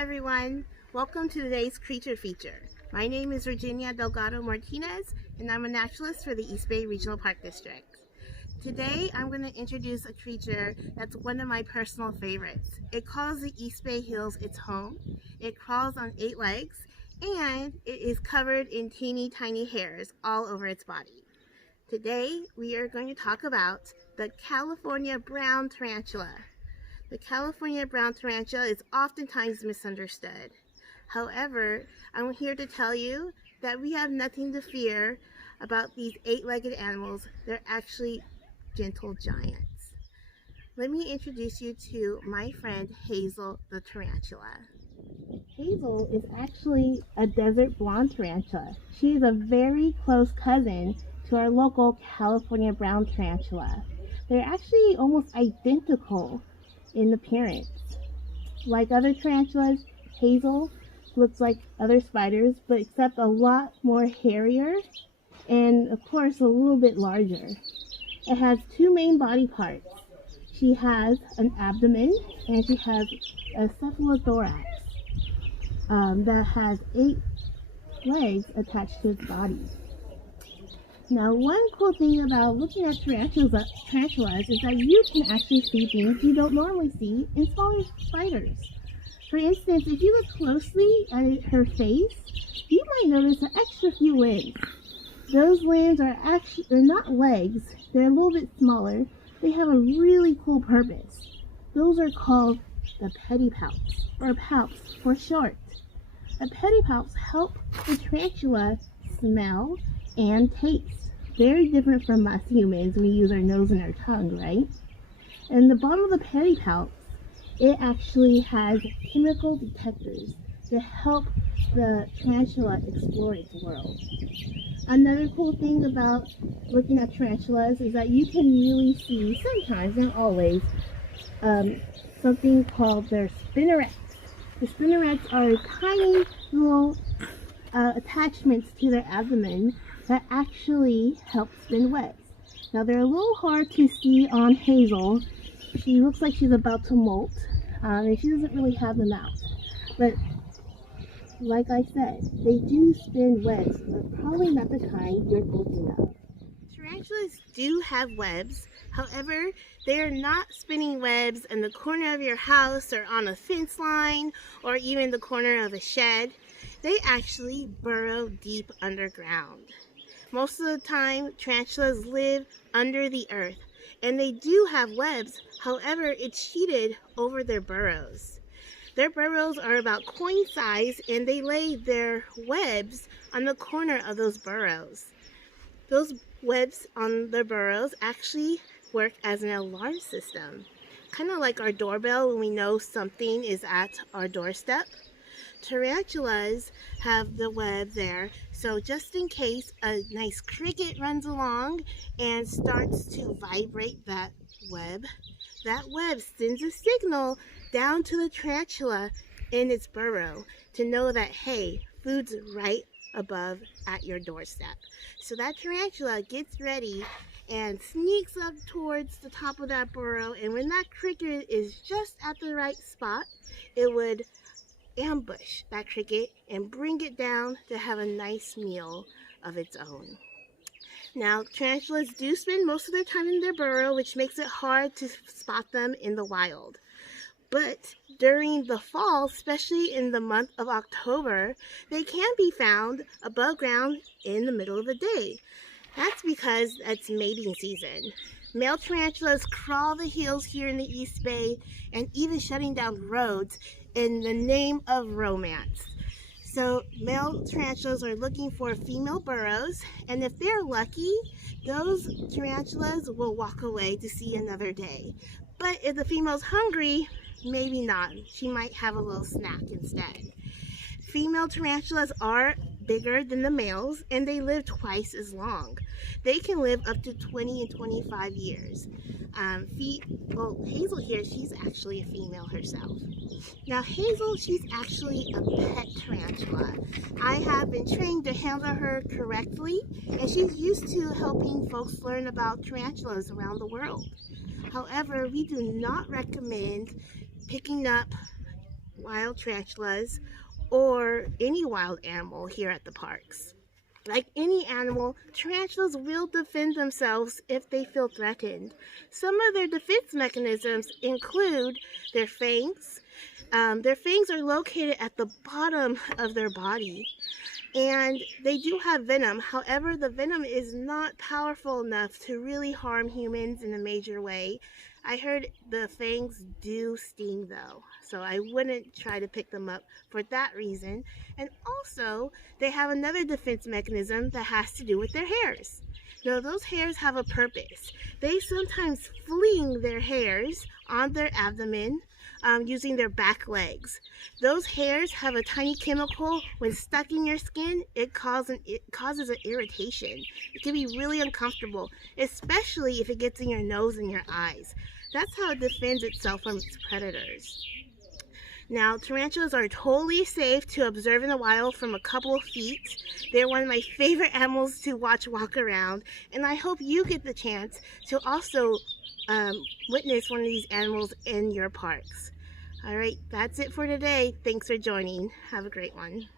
everyone. Welcome to today's creature feature. My name is Virginia Delgado Martinez, and I'm a naturalist for the East Bay Regional Park District. Today, I'm going to introduce a creature that's one of my personal favorites. It calls the East Bay Hills its home. It crawls on 8 legs, and it is covered in teeny tiny hairs all over its body. Today, we are going to talk about the California Brown Tarantula. The California Brown Tarantula is oftentimes misunderstood. However, I'm here to tell you that we have nothing to fear about these 8-legged animals. They're actually gentle giants. Let me introduce you to my friend Hazel the Tarantula. Hazel is actually a desert blonde tarantula. She is a very close cousin to our local California Brown Tarantula. They're actually almost identical in appearance. Like other tarantulas, Hazel looks like other spiders, but except a lot more hairier and of course a little bit larger. It has 2 main body parts. She has an abdomen and she has a cephalothorax that has 8 legs attached to its body. Now, one cool thing about looking at tarantulas is that you can actually see things you don't normally see in smaller spiders. For instance, if you look closely at her face, you might notice an extra few limbs. Those limbs are not legs, they're a little bit smaller. They have a really cool purpose. Those are called the pedipalps, or palps for short. The pedipalps help the tarantula smell and taste. Very different from us humans. We use our nose and our tongue, right? And the bottom of the pedipalps, it actually has chemical detectors to help the tarantula explore its world. Another cool thing about looking at tarantulas is that you can really see, sometimes, not always, something called their spinnerets. The spinnerets are tiny little attachments to their abdomen that actually help spin webs. Now they're a little hard to see on Hazel. She looks like she's about to molt, and she doesn't really have them out. But like I said, they do spin webs, but probably not the kind you're thinking of. Tarantulas do have webs. However, they are not spinning webs in the corner of your house or on a fence line or even the corner of a shed. They actually burrow deep underground. Most of the time, tarantulas live under the earth, and they do have webs. However, it's sheeted over their burrows. Their burrows are about coin size, and they lay their webs on the corner of those burrows. Those webs on their burrows actually work as an alarm system, kind of like our doorbell when we know something is at our doorstep. Tarantulas have the web there, so just in case a nice cricket runs along and starts to vibrate that web sends a signal down to the tarantula in its burrow to know that, hey, food's right above at your doorstep. So that tarantula gets ready and sneaks up towards the top of that burrow, and when that cricket is just at the right spot, it would ambush that cricket and bring it down to have a nice meal of its own. Now, tarantulas do spend most of their time in their burrow, which makes it hard to spot them in the wild. But during the fall, especially in the month of October, they can be found above ground in the middle of the day. That's because it's mating season. Male tarantulas crawl the hills here in the East Bay and even shutting down roads in the name of romance. So male tarantulas are looking for female burrows, and if they're lucky, those tarantulas will walk away to see another day. But if the female's hungry, maybe not. She might have a little snack instead. Female tarantulas are bigger than the males, and they live twice as long. They can live up to 20 and 25 years. Hazel here, she's actually a female herself. Now Hazel, she's actually a pet tarantula. I have been trained to handle her correctly, and she's used to helping folks learn about tarantulas around the world. However, we do not recommend picking up wild tarantulas or any wild animal here at the parks. Like any animal, tarantulas will defend themselves if they feel threatened. Some of their defense mechanisms include their fangs. Their fangs are located at the bottom of their body, and they do have venom. However, the venom is not powerful enough to really harm humans in a major way. I heard the fangs do sting though, so I wouldn't try to pick them up for that reason. And also, they have another defense mechanism that has to do with their hairs. Now, those hairs have a purpose. They sometimes fling their hairs on their abdomen using their back legs. Those hairs have a tiny chemical. When stuck in your skin, it causes an irritation. It can be really uncomfortable, especially if it gets in your nose and your eyes. That's how it defends itself from its predators. Now, tarantulas are totally safe to observe in the wild from a couple of feet. They're one of my favorite animals to watch walk around, and I hope you get the chance to also witness one of these animals in your parks. All right, that's it for today. Thanks for joining. Have a great one.